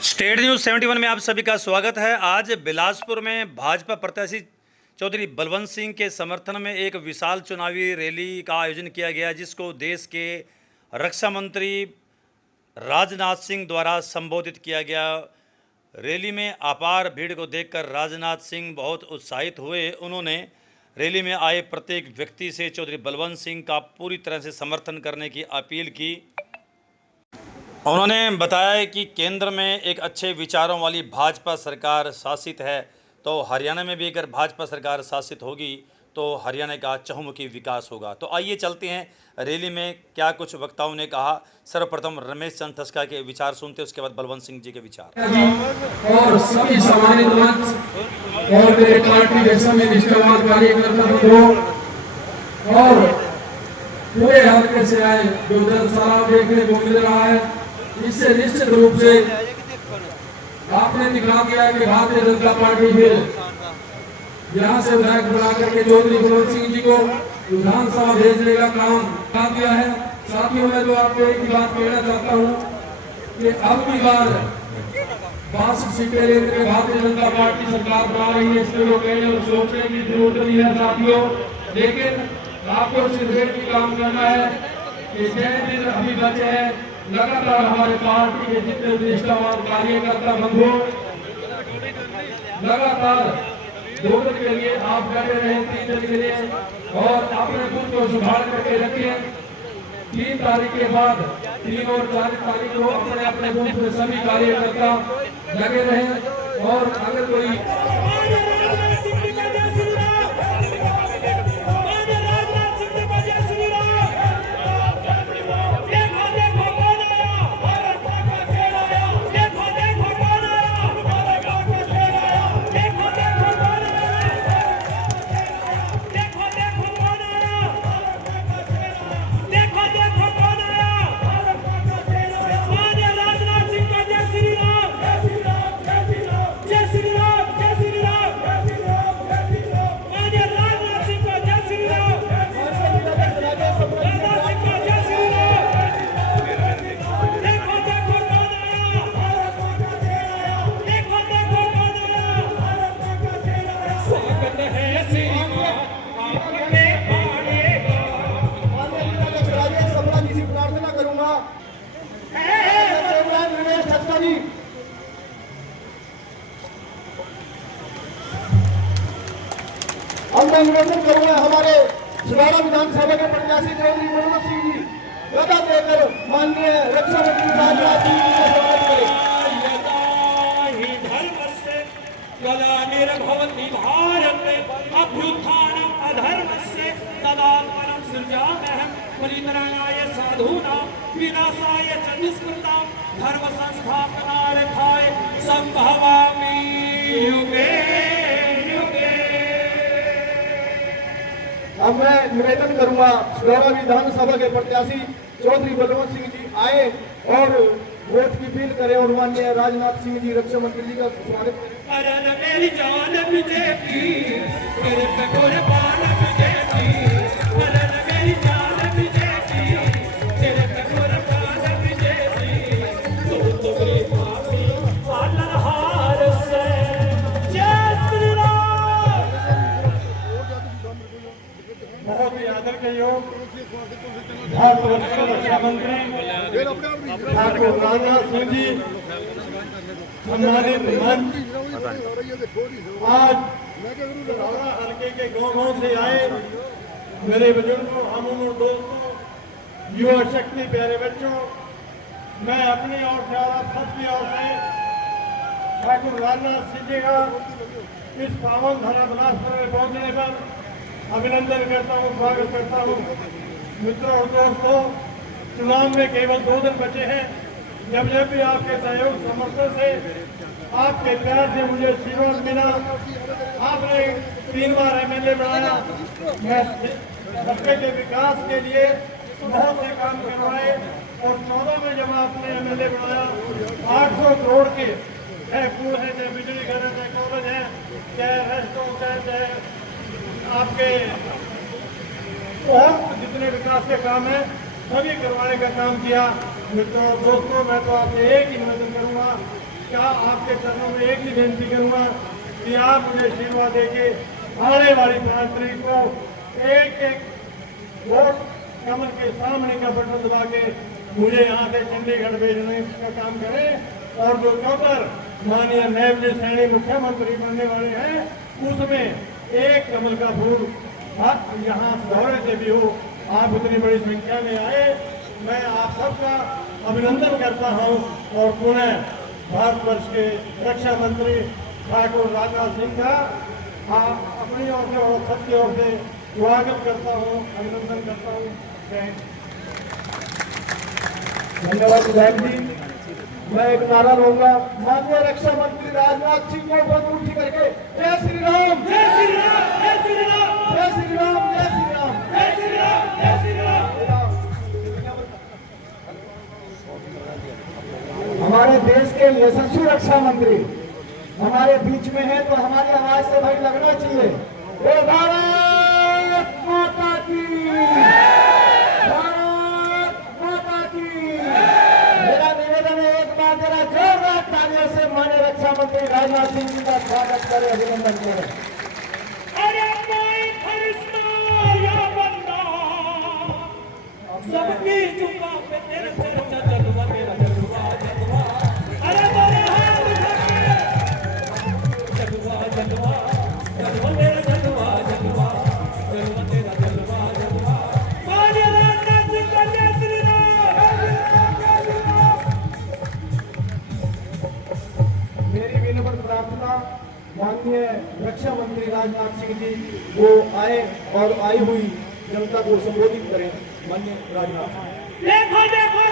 State news 71 में आप सभी का स्वागत है। आज बिलासपुर में भाजपा प्रत्याशी चौधरी बलवंत सिंह के समर्थन में एक विशाल चुनावी रैली का आयोजन किया गया, जिसको देश के रक्षा मंत्री राजनाथ सिंह द्वारा संबोधित किया गया। रैली में अपार भीड़ को देखकर राजनाथ सिंह बहुत उत्साहित हुए। उन्होंने रैली में आए प्रत्येक व्यक्ति से चौधरी बलवंत सिंह का पूरी तरह से समर्थन करने की अपील की। उन्होंने बताया कि केंद्र में एक अच्छे विचारों वाली भाजपा सरकार शासित है, तो हरियाणा में भी अगर भाजपा सरकार शासित होगी तो हरियाणा का चहुमुखी विकास होगा। तो आइए चलते हैं रैली में क्या कुछ वक्ताओं ने कहा। सर्वप्रथम रमेश चंद ठस्का के विचार सुनते, उसके बाद बलवंत सिंह जी के विचार। और सभी सम्मानित मंच और मेरे पार्टी जैसा में निष्ठावान कार्यकर्ता और पूरे हल्के से आए जो जनसलाह देखने को मिल रहा है, इससे निश्चित रूप से आपने दिखा दिया कि भारतीय जनता पार्टी भी यहाँ से विधायक बुला करके चौधरी बलवंत सिंह जी को विधानसभा भेजने का काम कर दिया है। साथियों, मैं तो आपको एक ही बात कहना चाहता हूँ कि अब की बार 62 सीटें लेकर भारतीय जनता पार्टी सरकार बना रही है। इसमें लोग कहने और सोचने की जरूरत नहीं है साथियों, लेकिन आपको सिर्फ एक ही काम करना है कि जय दिन अभी बचे हैं, लगातार हमारे पार्टी के जितने निष्ठावान कार्यकर्ता बंधु लगातार 2 दिन के लिए आप बैठे रहे, 3 दिन के लिए, और अपने खुद को संभाल करके रखें। 3 तारीख के बाद 3 और 4 तारीख को अपने अपने बूथ में सभी कार्यकर्ता लगे रहें। और अगर कोई मैं निवेदन करूंगा हमारे छिंदवाड़ा विधानसभा के प्रत्याशी चौधरी बलवंत सिंह जी गदा देकर माननीय रक्षा मंत्री राजनाथ सिंह जी का स्वागत करें। धर्म संस्थापनार्थाय संभवामि युगे। अब मैं निवेदन करूंगा छिंदवाड़ा विधानसभा के प्रत्याशी चौधरी बलवंत सिंह जी आए और वोट की अपील करें और माननीय राजनाथ सिंह जी रक्षा मंत्री जी का स्वागत रक्षा मंत्री ठाकुर राजनाथ सिंह जी, सम्मानित मंच, आज हल्के के गांव से आए मेरे बुजुर्गों, हम उम्र दोस्तों, युवा शक्ति, प्यारे बच्चों, मैं अपनी ओर से और आप सबकी ओर से ठाकुर राजनाथ सिंह जी का इस पावन धरा बिलासपुर में पहुंचने पर अभिनंदन करता हूँ, स्वागत करता हूँ। मित्रों और दोस्तों, चुनाव में केवल 2 दिन बचे हैं। जब भी आपके सहयोग समर्थन से, आपके प्यार से मुझे आशीर्वाद मिला, आपने 3 बार MLA बनाया, मैं हल्के के विकास के लिए बहुत से काम करवाए और 14 में जब आपने MLA बनाया, 800 करोड़ के चाहे पुल है, चाहे बिजली घर है, चाहे कॉलेज है, चाहे रेस्टोरेंट है, आपके बहुत जितने विकास के काम है सभी करवाने का काम किया। मित्रों और दोस्तों, मैं तो आपसे एक ही निवेदन करूंगा कि हजूर एक ही बेनती करूंगा कि आप मुझे आशीर्वाद देके आने वाली 5 तारीख को एक वोट कमल के सामने का बटन दबा के मुझे यहाँ से चंडीगढ़ भेजने का काम करें और जो चौधर माननीय नायब सैनी मुख्यमंत्री बनने वाले हैं उसमें एक कमल का फूल यहाँ दौरे से भी हो। आप इतनी बड़ी संख्या में आए, मैं आप सबका अभिनंदन करता हूँ और पुनः भारतवर्ष के रक्षा मंत्री ठाकुर राजनाथ सिंह का अपनी ओर से और सबकी ओर से स्वागत करता हूँ, अभिनंदन करता हूँ। धन्यवाद विधायक जी। मैं एक नारा लूंगा, माननीय रक्षा मंत्री राजनाथ सिंह को बहुत ऊंची करके जय श्री राम, जय श्री राम, जय श्री राम, जय श्री राम, जय श्री राम, जय श्री राम, जय श्री राम। हमारे देश के यशस्वी रक्षा मंत्री हमारे बीच में है, तो हमारी आवाज से भाई लगना चाहिए। भारत माता की, भारत माता की। मेरा निवेदन है, एक बार जरा जोरदार तालियों से माननीय रक्षा मंत्री राजनाथ सिंह जी का स्वागत करें, अभिनंदन करें। अरे कोई फरिश्ता या बंदा सबकी जुबां पे तेरे सिर जलवा तेरा जलवा जलवा। अरे मेरे हाथ उठा के जलवा जलवा जलवा तेरा जलवा जलवा जलवा तेरा जलवा जलवा। माननीय राजनाथ सिंह का जय श्री राम। मेरी विनम्र प्रार्थना माननीय रक्षा मंत्री राजनाथ सिंह जी वो आए और आई हुई जनता को संबोधित करें। माननीय राजनाथ सिंह। देखो देखो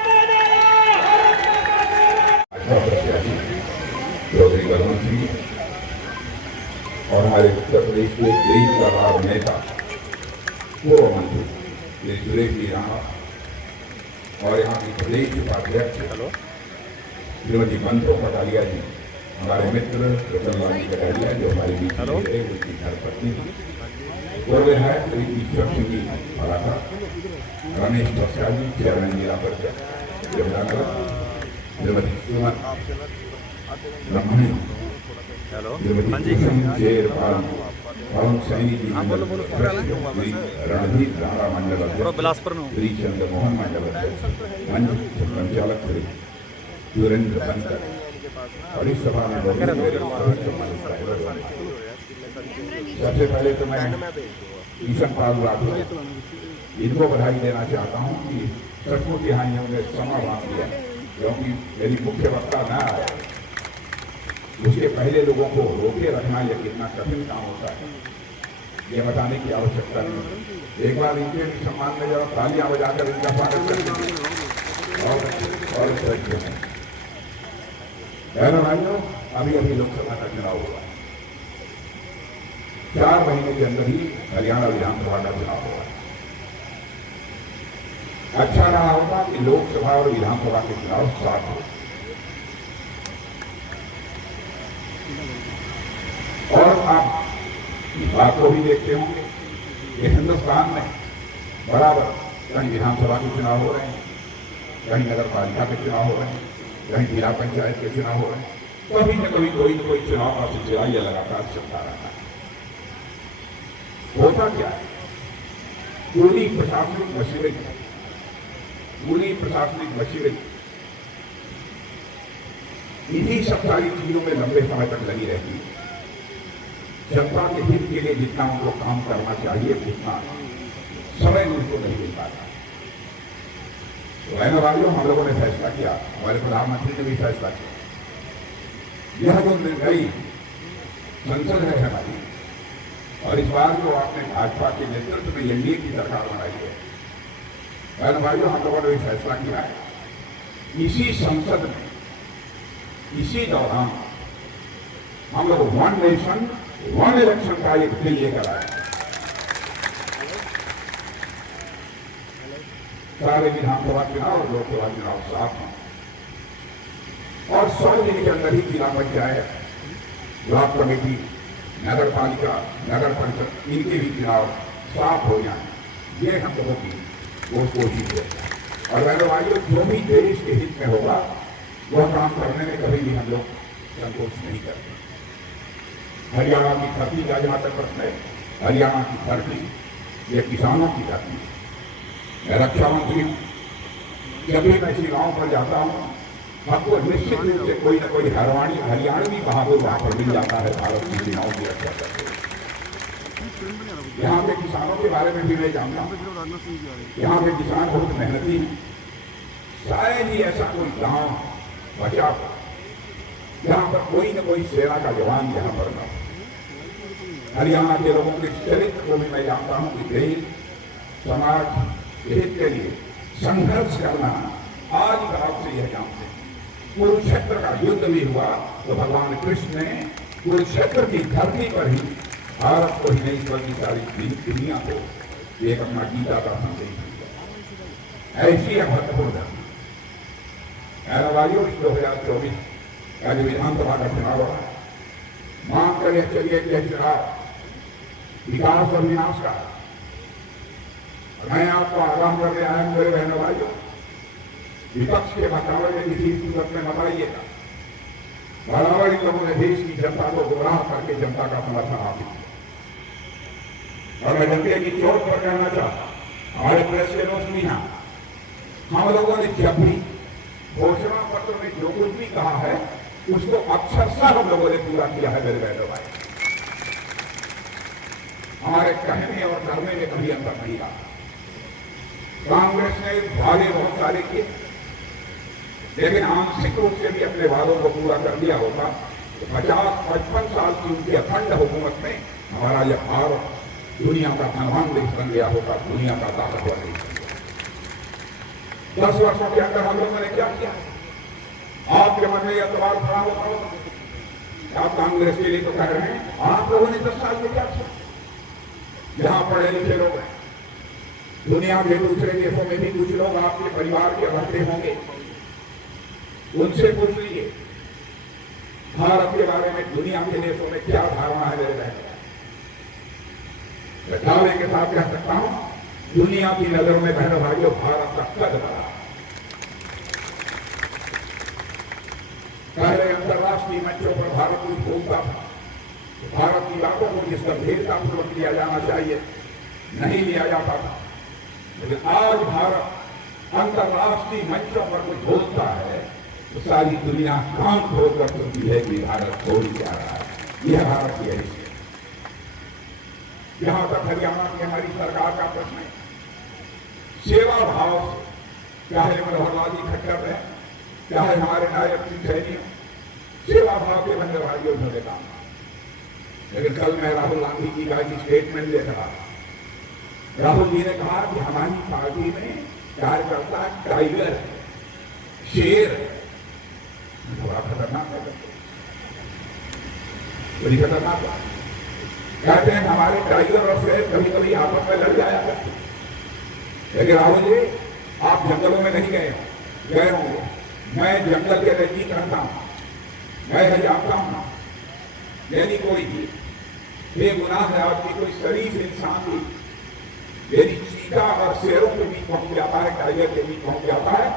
चौधरी बलवंत सिंह और हमारे उत्तर प्रदेश के देश का राज नेता पूर्व मंत्री श्री सुरेश जी राणा और यहाँ की प्रदेश उपाध्यक्ष श्रीमती बंधु कटारिया जी, हमारे मित्र रतनलाल जी कटारिया जो हमारे बीच में रहे, उनकी धर्मपत्नी पूर्व विधायक श्री ईश्वर सिंह जी मराठा, रमेश बख्शा जी चेयरमैन जिला परिषद जमनानगर, श्रीमती सुमन ब्रह्मणी, श्रीमती चेयरपाल पवन सैनी जी मंडल श्री रणधीर राणा मंडल श्री चंद्र मोहन मंडल मंच संचालक श्री सुरेंद्र बंकर और इस सभा में सबसे पहले तो मैं ईशन पाल राठौर इनको बधाई देना चाहता हूँ कि सचमुच यहाँ इन्होंने समय बांध दिया, क्योंकि मेरी मुख्य वक्ता न आया, उसके पहले लोगों को रोके रखना यह कितना कठिन काम होता है ये बताने की आवश्यकता नहीं। एक बार इनके भी सम्मान में जब तालियां बजाकर इनका स्वागत करते और भाइयों, अभी अभी लोकसभा का चुनाव हुआ, 4 महीने के अंदर ही हरियाणा विधानसभा का चुनाव हुआ। अच्छा रहा होगा कि लोकसभा और विधानसभा के चुनाव साथ हो और आप इस बात को भी देखते होंगे कि हिंदुस्तान में बराबर कहीं विधानसभा के चुनाव हो रहे हैं, कहीं नगर पालिका के चुनाव हो रहे हैं, कहीं जिला पंचायत के चुनाव हो रहे हैं, कभी न कभी कोई न कोई चुनाव का सिलसिला यह लगातार चलता रहता है। होता क्या है, पूरी प्रशासनिक मशीनरी इन्हीं सब सारी चीजों में लंबे समय तक लगी रहती है। जनता के हित के लिए जितना उनको काम करना चाहिए उतना समय उनको नहीं मिल पाता। तो बहनों भाइयों, हम लोगों ने फैसला किया, हमारे प्रधानमंत्री ने भी फैसला किया, यह जो निर्दयी संसद है हमारी, और इस बार जो आपने भाजपा के नेतृत्व में एनडीए की सरकार बनाई है, बहनों भाइयों, हम लोगों ने भी फैसला किया है, इसी संसद में इसी दौरान हम लोग 1 नेशन 1 इलेक्शन का एक बिल लेकर आए। सारे विधानसभा चुनाव और लोकसभा चुनाव साथ हैं और 100 दिन के अंदर ही जिला पंचायत, ब्लॉक कमेटी, नगर पालिका, नगर परिषद, इनके भी चुनाव साफ हो जाए, ये हम लोगों की वो कोशिश है। और बहनों भाइयों, जो भी देश के हित में होगा वह काम करने में कभी भी हम लोग संकोच नहीं करते। हरियाणा की धरती का जहां तक प्रश्न है, हरियाणा की धरती ये किसानों की धरती है। मैं रक्षा मंत्री हूँ, जब भी मैं सीमाओं पर जाता हूँ आपको निश्चित रूप से कोई न कोई हरियाणवी बहादुर वहां पर मिल जाता है भारत की सीमाओं की रक्षा करते हुए। यहाँ के किसानों के बारे में भी मैं जानता हूँ, यहाँ के किसान बहुत मेहनती हैं। शायद ही ऐसा कोई गांव बचा हो जहाँ पर कोई न कोई सेना का जवान यहाँ पर न हो। हरियाणा के लोगों के चरित्र को भी मैं जानता हूँ कि देश समाज हित के लिए संघर्ष करना आज बात से यह जानते हैं। कुरुक्षेत्र का युद्ध भी हुआ तो भगवान कृष्ण ने कुरुक्षेत्र की धरती पर ही भारत को ही नहीं बल्कि सारी दुनिया को एक अपना गीता का संदेश दिया। ऐसी है महत्वपूर्ण धरती। वायु 2024 का जो विधानसभा का चुनाव रहा है, मांग कर यह चलिए कि यह चुनाव विकास और विनाश का। मैं आपको आगाह करने आया हूं मेरे बहनों भाइयों, विपक्ष के बहकावे में किसी सूरत में मत आइएगा। बराबर इन लोगों ने देश की जनता को गुमराह करके जनता का समर्थन हासिल किया। और मैं डंके की चोट पर कहना चाहता, हमारे प्रेस के दोस्त भी हैं, हम लोगों ने जब भी घोषणा पत्र में जो कुछ भी कहा है उसको अक्षरशः हम लोगों ने पूरा किया है मेरे बहनों भाई। हमारे कहने और करने में कभी अंतर नहीं रहा। कांग्रेस ने वादे बहुत सारे किए, लेकिन आंशिक रूप से भी अपने वादों को पूरा कर दिया होगा तो 50-55 साल की उनकी अखंड हुकूमत में हमारा यह भारत दुनिया का धनवान देश बन गया होगा, दुनिया का ताकतवर देश बन गया। 10 वर्षों के अंदर हम लोगों ने क्या किया? आपके मन में यह सवाल खड़ा होगा, आप कांग्रेस के लिए तो कह रहे हैं, आप लोगों ने 10 साल में क्या किया? यहां पढ़े लिखे लोग हैं, दुनिया के दूसरे देशों में भी कुछ लोग आपके परिवार के रहते होंगे, उनसे पूछ लीजिए भारत के बारे में दुनिया के देशों में क्या धारणा है मेरे बहन। मैं दावे के साथ कह सकता हूं, दुनिया की नजर में बहनों भाइयों भारत का कद बढ़ा। पहले अंतर्राष्ट्रीय मंचों पर भारत कुछ बोलता था, तो भारत की बातों को जिस गंभीरता पूर्वक लिया जाना चाहिए नहीं लिया जाता था। लेकिन आज भारत अंतर्राष्ट्रीय मंचों पर कुछ बोलता है तो सारी दुनिया कान खोलकर सुनती है कि भारत हो ही जा रहा है। यह भारत की हैसियत। जहां तक हरियाणा की हमारी सरकार का प्रश्न है, सेवा भाव से चाहे मनोहर लाल जी खट्टर है, चाहे हमारे नायक सिंह सैनी, सेवा भाव के बंदे भाइयों उन्होंने काम। लेकिन कल मैं राहुल गांधी जी का स्टेटमेंट देख रहा, राहुल जी ने कहा कि हमारी पार्टी में कार्यकर्ता टाइगर है, शेर है। बड़ा खतरनाक है, बड़ी खतरनाक है। कहते हैं हमारे टाइगर और शेर कभी कभी आपस में लड़ जाया करते। लेकिन राहुल जी आप जंगलों में नहीं गए होंगे, मैं जंगल के नजदीक रहता हूं, मैं जानता हूं। यदि कोई बेगुनाह है आपकी कोई शरीफ इंसान भी यदि चीता और शेरों के बीच पहुंच जाता है, टाइगर के बीच पहुंच जाता है,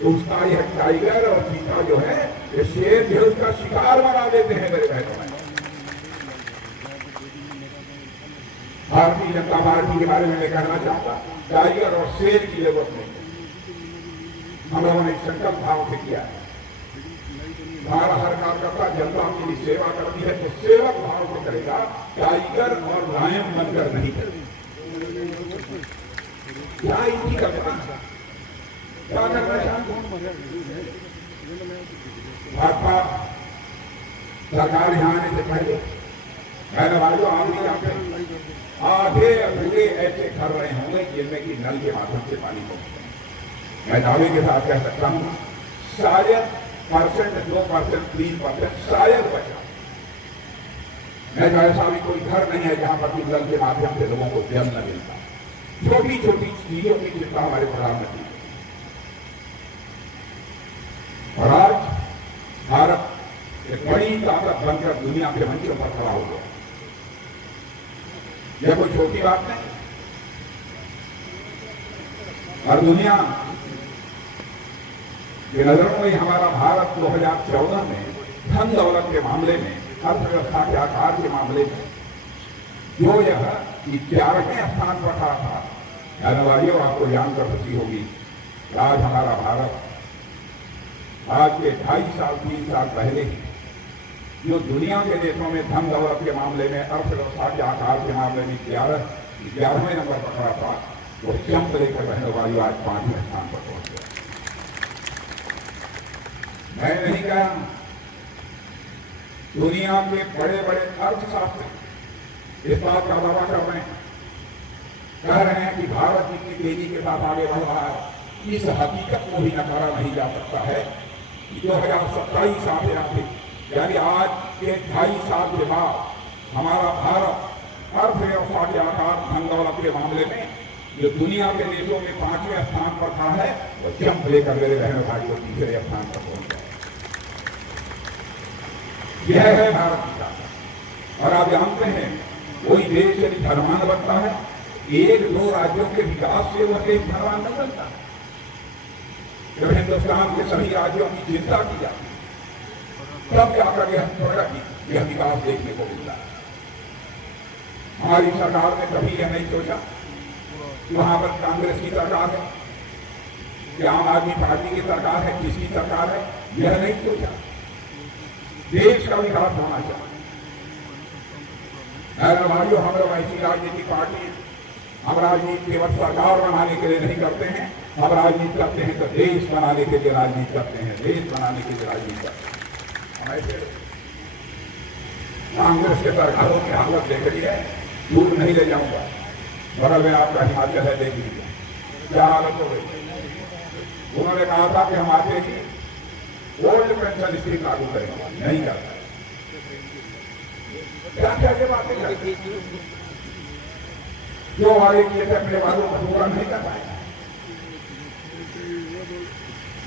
तो उसका यह टाइगर और चीता जो है ये शेर जो उसका शिकार बना देते हैं मेरे बहनों। भारतीय जनता पार्टी के बारे में मैं कहना चाहता, टाइगर और शेर की जरूरत नहीं। हम लोगों ने संकल्प भाव से किया है, हमारा हर कार्यकर्ता जनता की सेवा करती है तो सेवक भाव से करेगा, टाइगर और लायन बनकर नहीं करेगा। क्या इसी का क्या करना चाहते? भाजपा सरकार यहाँ आने से पहले मैंने भाइयों आप भी जानते हैं आधे अधूरे ऐसे घर रहे होंगे जिनमें कि नल के माध्यम से पानी पहुंचता। मैं दावे के साथ कह सकता हूं शायद 2%, 3% शायद बचा। मैं तो ऐसा भी कोई घर नहीं है जहां पर नल के माध्यम से लोगों को जल न मिलता। छोटी छोटी चीजों की चिंता हमारे प्रधानमंत्री। और आज भारत एक बड़ी ताकत बनकर दुनिया के मंचों पर खड़ा हो गया। यह कोई छोटी बात नहीं। और दुनिया की नजरों में हमारा भारत 2014 में धन दौलत के मामले में, अर्थव्यवस्था के आकार के मामले में जो यह 11वें स्थान पर खड़ा था। धन्यवादियों, आपको जानकर खुशी होगी आज हमारा भारत आज के 2.5 साल 3 साल पहले ही जो दुनिया के देशों में धन दौलत के मामले में, अर्थव्यवस्था के आकार के मामले में 11वें नंबर पर खड़ा था, वो जंप लेकर बहनों भाइयों आज 5वें स्थान पर पहुंच गया। मैं नहीं कह रहा, दुनिया के बड़े बड़े अर्थशास्त्री इस बात का दावा कर रहे हैं, कह रहे हैं कि भारत जितनी तेजी के साथ आगे बढ़ रहा है, इस हकीकत को भी नकारा नहीं जा सकता है कि 2027 आते आते, यानी आज के 2.5 साल के बाद हमारा भारत अर्थव्यवस्था के आकार, धन दौलत के मामले में जो दुनिया के देशों में 5वें स्थान पर खड़ा है, वो जंप लेकर मेरे बहनों भाई को 3रे स्थान पर पहुंच गया। यह है भारत की ताकत। और आप जानते हैं, कोई देश यदि धनवान बनता है, 1-2 राज्यों के विकास से वह देश धनवान नहीं बनता। जब हिंदुस्तान के सभी राज्यों की चिंता की जाती है, तब जाकर यह विकास देखने को मिलता है। हमारी सरकार ने कभी यह नहीं सोचा कि वहां पर कांग्रेस की सरकार है या आम आदमी पार्टी की सरकार है, किसकी सरकार है, यह नहीं सोचा। देश का विकास होना चाहिए। भाइयों, हम लोग ऐसी राजनीतिक पार्टी, हम राजनीति केवल सरकार बनाने के लिए नहीं करते हैं, हम राजनीति करते हैं तो देश बनाने के लिए राजनीति करते हैं, देश बनाने के लिए राजनीति करते हैं। हम ऐसे कांग्रेस के सरकारों की हालत देख रही है, दूर नहीं ले जाऊंगा, बगल में आपका हिमाचल है, देख लीजिए क्या हालत हो गई। उन्होंने कहा था कि हम आते ही ओल्ड पेंशन स्कीम लागू करेंगे, नहीं करता। क्या क्या ये बातें करते, जो वाले किए थे अपने वालों को पूरा नहीं कर पाए,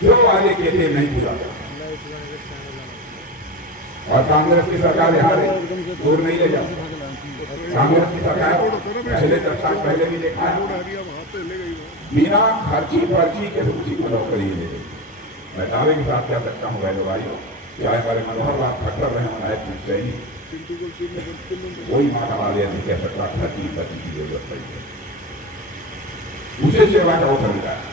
जो वाले किए थे नहीं पूरा कर। और कांग्रेस की सरकार यहाँ दूर नहीं ले जाती। कांग्रेस की सरकार पहले 10 साल पहले भी देखा है, बिना खर्ची पर्ची के रुचि को नौकरी ले गई। मैं दावे के साथ कह सकता हूँ बहनों भाइयों, चाहे हमारे मनोहर लाल खट्टर रहे नायक में सैनी, कोई माता वाले नहीं कह सकता खर्ची पर्ची की जरूरत पड़ी है, उसे सेवा का अवसर मिला है।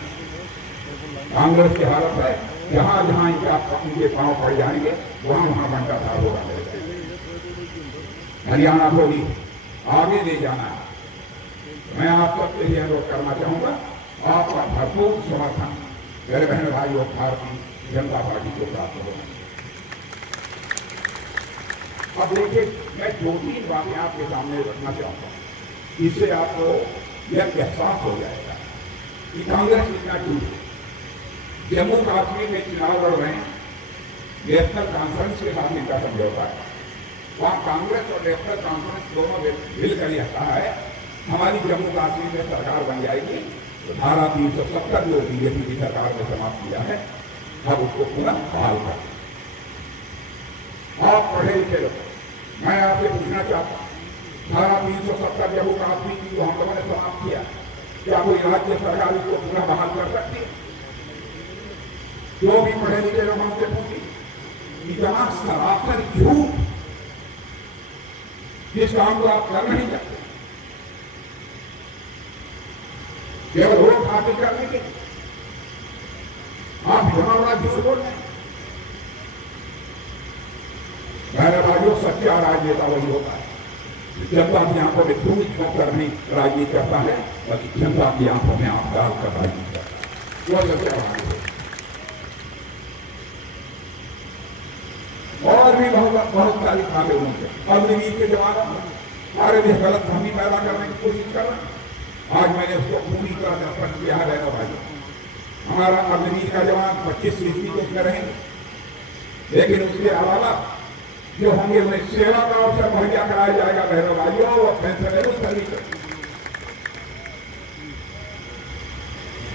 कांग्रेस की हालत है, जहां जहां इनके पांव पड़ जाएंगे वहां वहां बनता था होगा। हरियाणा को भी आगे ले जाना है। मैं आप सबसे यह अनुरोध करना चाहूंगा, आपका भरपूर समर्थन मेरे बहन भाइयों भारतीय जनता पार्टी को प्राप्त होगा। अब देखिए, मैं 2-3 बातें आपके सामने रखना चाहता हूं, इससे आपको यह एहसास हो जाएगा कि कांग्रेस कितना टूट है। जम्मू कश्मीर में चुनाव लड़ रहे हैं, नेशनल कॉन्फ्रेंस के साथ इनका समझौता है। वहां कांग्रेस और नेशनल कॉन्फ्रेंस दोनों मिलकर यह कहा है, हमारी जम्मू कश्मीर में सरकार बन जाएगी तो धारा 370 जो बीजेपी की सरकार ने समाप्त किया है, अब उसको पुनः बहाल कर। आप पढ़े लिखे लोग, मैं आपसे पूछना चाहता हूं, धारा 370 जम्मू कश्मीर की जो हम लोगों ने समाप्त किया, क्या कोई राज्य सरकार इसको पुनः बहाल कर सकती है? जो भी पढ़े लिखे लोग हमसे पूछे, इतना सरासर झूठ, जिस काम को आप कर नहीं सकते, केवल वोट हासिल करने के आप बड़ा बड़ा झूठ बोल रहे हैं। मेरे भाइयों, सच्चा राजनेता वही होता है जनता की आंखों में धूल झोंककर नहीं राजनीति करता है, बल्कि जनता की आंखों में आंख डालकर राजनीति करता है। वो सच्चा राजनीति। और भी बहुत सारी बातें उन्होंने अग्निवीर के जवानों हमारे लिए गलत फहमी पैदा करने की कोशिश कर रहे हैं। आज मैंने उसको पूरी तरह स्पष्ट किया है भाई, हमारा अग्निवीर का जवान 25% तो उसमें रहेंगे, लेकिन उसके अलावा जो होंगे उन्हें सेवा का अवसर मुहैया कराया जाएगा बहनों भाइयों, और पेंशनरेबल सर्विस।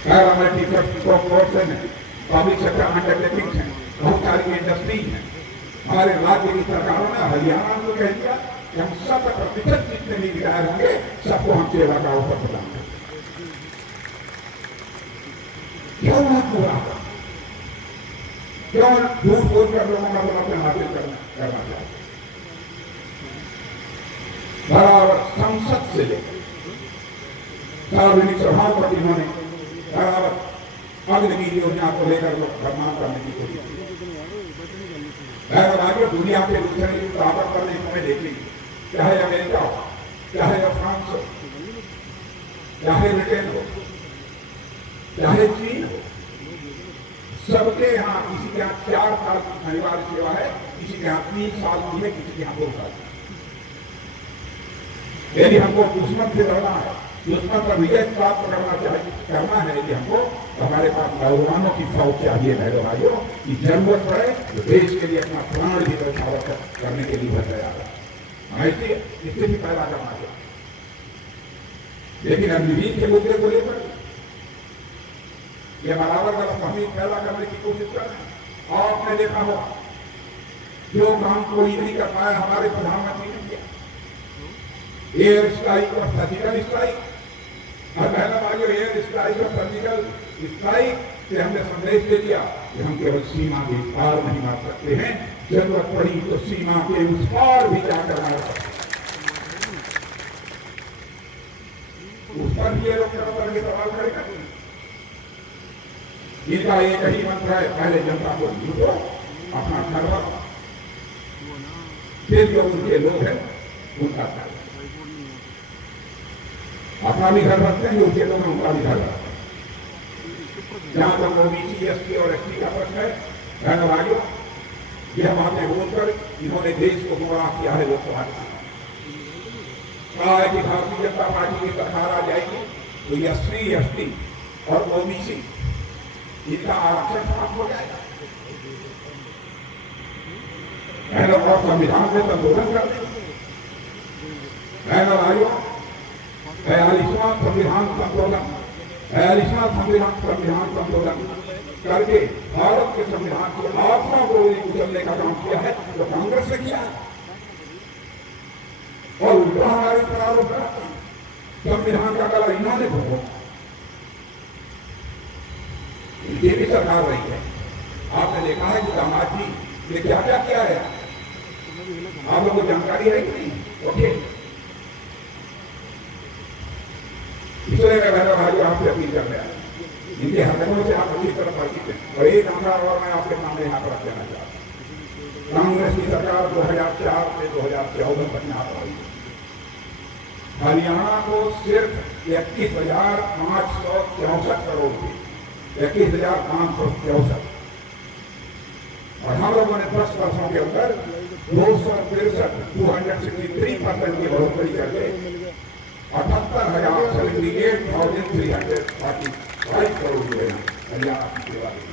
पैरामेडिक कोर्स है, पब्लिक सेक्टर अंडरटेकिंग्स हैं, बहुत सारी इंडस्ट्रीज हैं। हमारे राज्य की सरकारों ने हरियाणा को कह दिया कि हम 100% जितने भी रिटायर होंगे सबको हम सेवा का अवसर प्रदान करेंगे। क्यों मत पूरा? क्यों झूठ बोलकर लोगों का समर्थन हासिल करना चाहते? बराबर संसद से लेकर सार्वजनिक सभाओं पर इन्होंने बराबर अग्निवीर योजना को लेकर लोग बदनाम करने की कोशिश की। आगे दुनिया के दूसरे ताकत करने हमें देखेंगे, चाहे अमेरिका हो, चाहे फ्रांस हो, चाहे ब्रिटेन हो, चाहे चीन हो, सबके यहाँ किसी के यहाँ 4 साल की अनिवार्य सेवा है, किसी के यहाँ 3 साल की है, किसी के यहाँ 2 साल की। यदि हमको दुश्मन से लड़ना है, दुश्मन पर विजय प्राप्त करना है, यदि हमको हमारे पास नौजवानों की फौज चाहिए मेरे भाइयों, की जरूरत पड़े तो देश के लिए अपना प्राण भी न्यौछावर करने के लिए वह तैयार है। हम ऐसी स्थिति पैदा करना चाहिए। लेकिन अग्निवीर के मुद्दे को लेकर ये बराबर गलतफहमी पैदा करने की कोशिश कर रहे हैं। और आपने देखा होगा जो काम कोई नहीं कर पाया हमारे प्रधानमंत्री ने किया, एयर स्ट्राइक और सर्जिकल स्ट्राइक। और पहला भाइयों एयर स्ट्राइक और सर्जिकल स्ट्राइक से हमने संदेश दे दिया कि हम केवल सीमा के पार नहीं मार सकते हैं, जरूरत पड़ी तो सीमा के उस पार भी जाकर मार सकते हैं। उस पर भी ये लोग तरह के सवाल खड़े करते हैं। इनका एक ही मंत्र है, पहले जनता को लूटो, अपना घर बनाओ, फिर जो उनके लोग हैं उनका घर, अपना भी घर रखते हैं, जो उनके लोग हैं उनका भी घर रखते हैं। जहां तक ओबीसी, एसटी और एसटी का प्रश्न है, बहनों भाइयों, यह बातें बोलकर इन्होंने देश को गुमराह किया है। लोकसभा में कहा है कि भारतीय जनता पार्टी की सरकार आ जाएगी तो ये एससी, एसटी और ओबीसी इनका आरक्षण समाप्त हो जाएगा, और संविधान से संशोधन कर देंगे। बहनों भाइयों, 42वां संविधान संशोधन, 42वां संविधान संशोधन करके भारत के संविधान की आत्मा को कुचलने का काम किया है तो कांग्रेस ने किया है। और उल्टा हमारे पर आरोप लगाते हैं, संविधान का गला इन्होंने भोगा, ये भी सरकार रही है। आपने देखा है कि दामाद जी ने क्या क्या किया है, आप लोगों को जानकारी है कि नहीं? ओके, इसलिए मैं बहनों भाइयों आपसे अपील कर रहा हूं, इनके हरकतों से आप अच्छी तरह परिचित हैं। और एक आंकड़ा और मैं आपके सामने यहाँ पर रख देना चाहता हूँ। कांग्रेस की सरकार 2004 से 2014 तक यहाँ पर आई। हरियाणा को सिर्फ 21,564 करोड़ थी, 21,564, और हम लोगों ने 10 वर्षों के अंदर 263% की बढ़ोतरी करके 78,345 करोड़ रुपए हरियाणा की सेवा दी।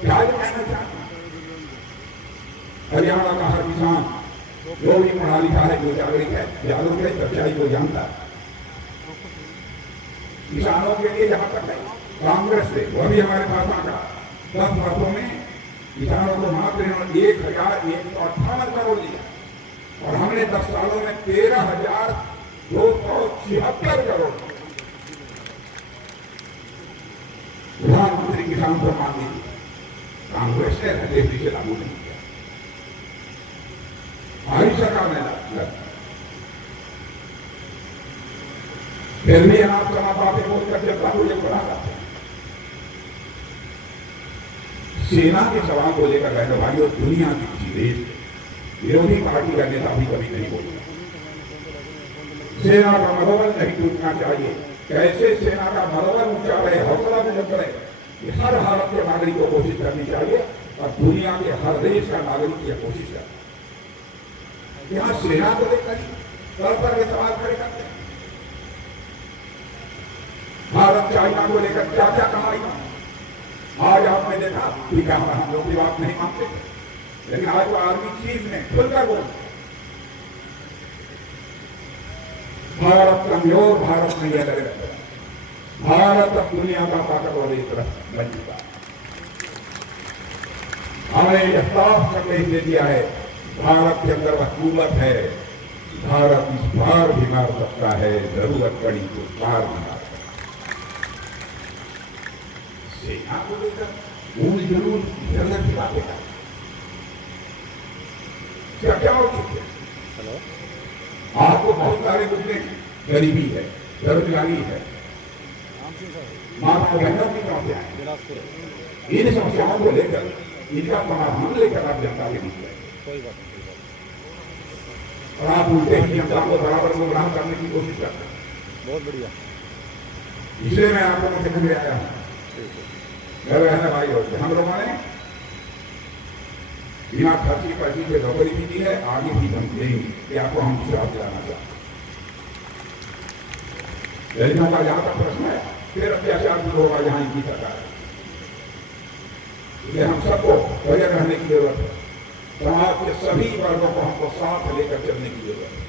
क्या कहना चाहता हूं, हरियाणा का हर किसान जो भी पढ़ा लिखा है, जो जागरूक है, सच्चाई को जानता है। किसानों के लिए जहां तक है कांग्रेस से वह भी हमारे पास आंकड़ा 10 वर्षों में किसानों को मात्र 1,158 करोड़ दिया, और हमने 10 सालों में 13,276 करोड़ प्रधानमंत्री किसान सम्मान निधि कांग्रेस ने देश से लागू नहीं किया, हमारी सरकार ने लागू। फिर भी आप समापाते बोलकर जनता को ये बढ़ा जाते हैं। सेना के सवाल को लेकर बहनों भाइयों, दुनिया की किसी देश विरोधी पार्टी का नेता भी कभी नहीं बोलता। सेना का मनोबल नहीं टूटना चाहिए। कैसे सेना का मनोबल ऊंचा रहे, हौसला बुलंद रहे, ये हर भारत के नागरिक को कोशिश करनी चाहिए, और दुनिया के हर देश का नागरिक यह कोशिश करे। यहाँ सेना को लेकर तौर पर ये सवाल खड़े करते हैं। भारत चाइना को लेकर क्या क्या कमाई, आज आपने देखा ठीक है, हम लोग की बात नहीं मानते, लेकिन आज तो आर्मी चीफ ने खुलकर बोला भारत कमजोर, भारत नहीं है, भारत अब दुनिया का ताकतवर एक तरफ बन चुका है। हमें यह साफ संदेश दे दिया है, भारत के अंदर वह कुवत है, भारत इस पार भी मार सकता है, जरूरत पड़ी तो पार भी मार सकता है। सेना को लेकर भूल जरूर जन्नत की बातें कर क्या हो चुके आपको बहुत सारे मुद्दे गरीबी है, बेरोजगारी है, माता बहनों की समस्याएं, इन समस्याओं को लेकर इनका समाधान लेकर आप जनता के बीच में और आप उल्टे ही जनता को बराबर गुमराह करने की कोशिश करते हैं। बहुत बढ़िया। इसलिए मैं आपको मुझे में आया हूं। मेरे रहने भाई होते हम लोगों ने बिना खर्ची पर्ची पे नौकरी भी दी है, आगे भी हम देंगे कि आपको हम विश्वास दिलाना चाहते हैं। दलितों का जहां तक प्रश्न है, फिर अत्याचार भी होगा जहां इनकी सरकार है। इसलिए हम सबको सजग रहने की जरूरत है। समाज के सभी वर्गों को हमको साथ लेकर चलने की जरूरत है।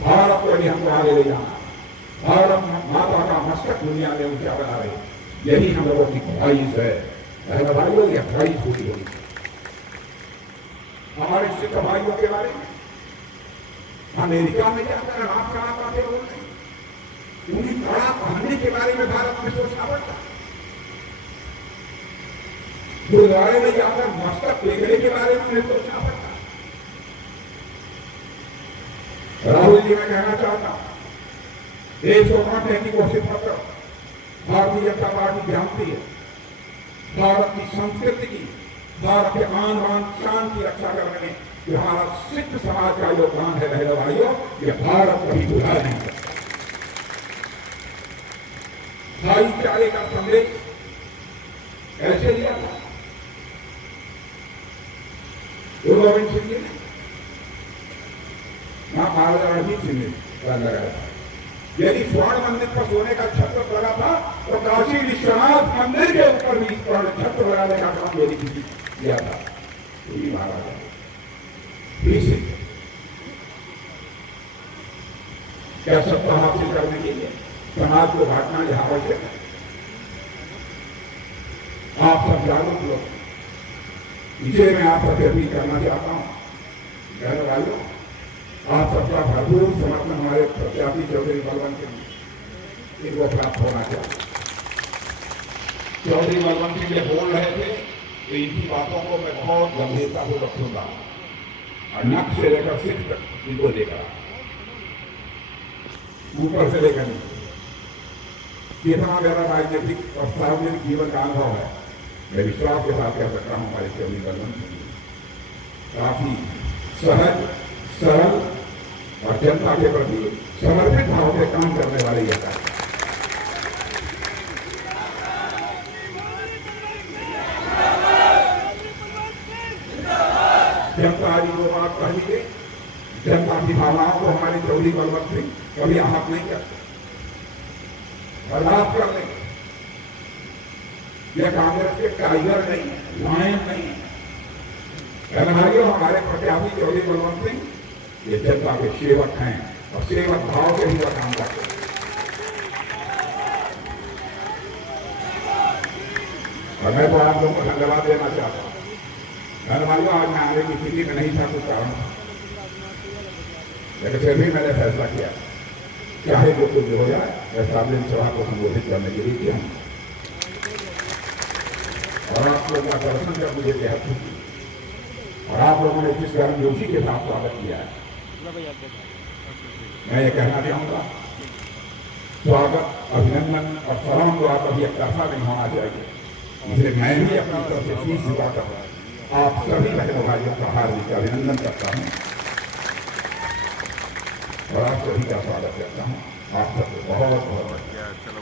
भारत को भी हमको आगे ले जाना, भारत माता का मस्तक दुनिया में ऊंचा बना रहे, यही हम लोगों की ख्वाहिश है। भाइयों की ख्वाहिश पूरी होगी। हमारे सिख भाइयों के बारे में अमेरिका में जाकर आप कड़ा पाते बोल रहे, उनकी कड़ा पहनने के बारे में भारत में सोचना पड़ता। गुरुद्वारे में जाकर मस्तक फेंकने के बारे में उन्हें सोचना पड़ता। राहुल जी मैं कहना चाहता हूं, देश को बांटने की कोशिश मत करो। भारतीय जनता पार्टी जानती है भारत की संस्कृति की, भारत के आन बान शान की रक्षा करने में जो हमारा सिख समाज का योगदान है बहनों भाइयों, ये भारत कभी भुला नहीं सकता। भाईचारे का संदेश ऐसे लिया था गुरु गोविंद सिंह जी ने, महाराजा रणजीत सिंह ने लगाया था। यदि स्वर्ण मंदिर पर सोने का छत्र लगा था तो काशी विश्वनाथ मंदिर के ऊपर भी स्वर्ण छत्र लगाने का काम यदि किसी किया था तो ये महाराजा क्या सत्ता हासिल करने के लिए समाज को बांटना यहां आवश्यक है। आप सब जागरूक लोग, इसे मैं आप सबसे अपील करना चाहता हूं। बहनों भाइयों, आप सबका भरपूर समर्थन हमारे प्रत्याशी चौधरी बलवंत सिंह इनको प्राप्त होना चाहिए। चौधरी बलवंत सिंह जब बोल रहे थे तो इनकी बातों को मैं बहुत गंभीरता से रखूंगा और नक से लेकर सिख तक इनको लेकर ऊपर से लेकर कितना मेरा राजनीतिक और सार्वजनिक जीवन का अनुभव है, मैं विश्वास के साथ कह सकता हूं हमारे चौधरी बलवंत सिंह काफी सहज, सरल और जनता के प्रति समर्पित भाव से काम करने वाले ये है। जनता आज वो बात कही है, जनता की भावनाओं को हमारे चौधरी बलवंत सिंह कभी आहत नहीं करते, बर्दाश्त कर लेंगे। यह कांग्रेस के टाइगर नहीं है, लायन नहीं है। भाइयों, हमारे प्रत्याशी चौधरी बलवंत सिंह ये जनता के सेवक हैं और सेवक भाव से ही वह काम करते हैं। और मैं तो आप लोगों को धन्यवाद देना चाहता हूं। भाइयों, आज मैं आने की स्थिति में नहीं था, कुछ कारण था, लेकिन फिर भी मैंने फैसला किया चाहे जो कुछ हो जाए मैं सार्वजनिक सभा को संबोधित करने के लिए किया और आप लोगों का दर्शन कर मुझे बेहद खुशी और आप लोगों ने जिस गर्मजोशी के साथ स्वागत किया है, मैं ये कहना चाहूंगा स्वागत, अभिनंदन और सलाम को आप अभी एक तरफा नहीं होना चाहिए। इसलिए मैं भी अपनी तरफ से शीश झुकाकर आप सभी बहनों भाइयों का हार्दिक अभिनंदन करता हूं और आप सभी का स्वागत करता हूं। आप सबको बहुत बहुत चलो